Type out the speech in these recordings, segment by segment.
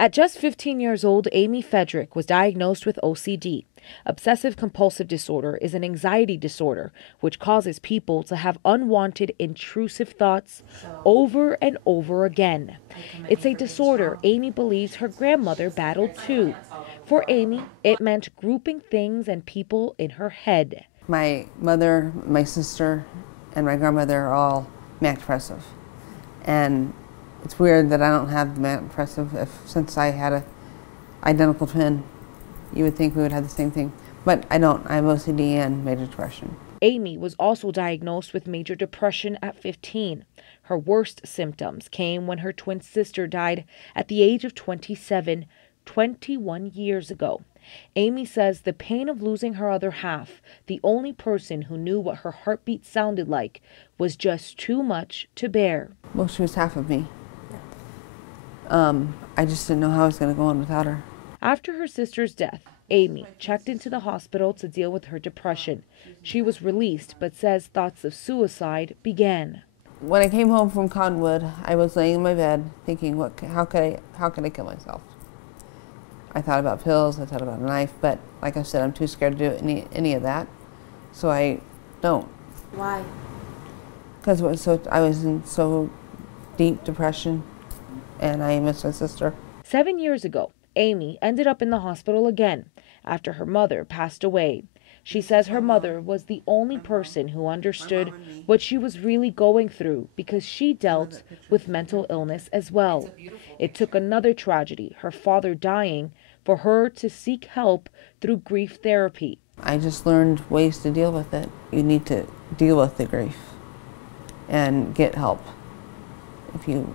At just 15 years old, Amy Frederick was diagnosed with OCD. Obsessive Compulsive Disorder is an anxiety disorder which causes people to have unwanted, intrusive thoughts over and over again. It's a disorder Amy believes her grandmother battled too. For Amy, it meant grouping things and people in her head. My mother, my sister, and my grandmother are all manic depressive. And it's weird that I don't have the manic depressive. Since I had an identical twin, you would think we would have the same thing. But I don't. I have OCD and major depression. Amy was also diagnosed with major depression at 15. Her worst symptoms came when her twin sister died at the age of 27, 21 years ago. Amy says the pain of losing her other half, the only person who knew what her heartbeat sounded like, was just too much to bear. Well, she was half of me. I just didn't know how I was going to go on without her. After her sister's death, Amy checked into the hospital to deal with her depression. She was released, but says thoughts of suicide began. When I came home from Cottonwood, I was laying in my bed thinking, how could I kill myself? I thought about pills, I thought about a knife, but like I said, I'm too scared to do any of that, so I don't. Why? Because I was in so deep depression, and I missed my sister. 7 years ago, Amy ended up in the hospital again after her mother passed away. She says her mother was the only person who understood what she was really going through because she dealt with mental illness as well. It took another tragedy, her father dying, for her to seek help through grief therapy. I just learned ways to deal with it. You need to deal with the grief and get help if you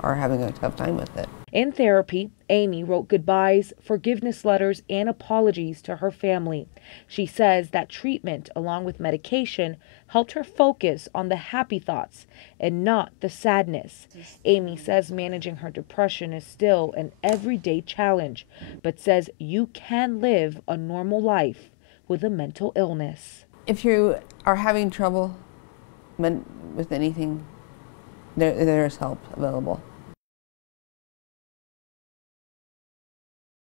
are having a tough time with it. In therapy, Amy wrote goodbyes, forgiveness letters, and apologies to her family. She says that treatment, along with medication, helped her focus on the happy thoughts and not the sadness. Amy says managing her depression is still an everyday challenge, but says you can live a normal life with a mental illness. If you are having trouble with anything, there is help available.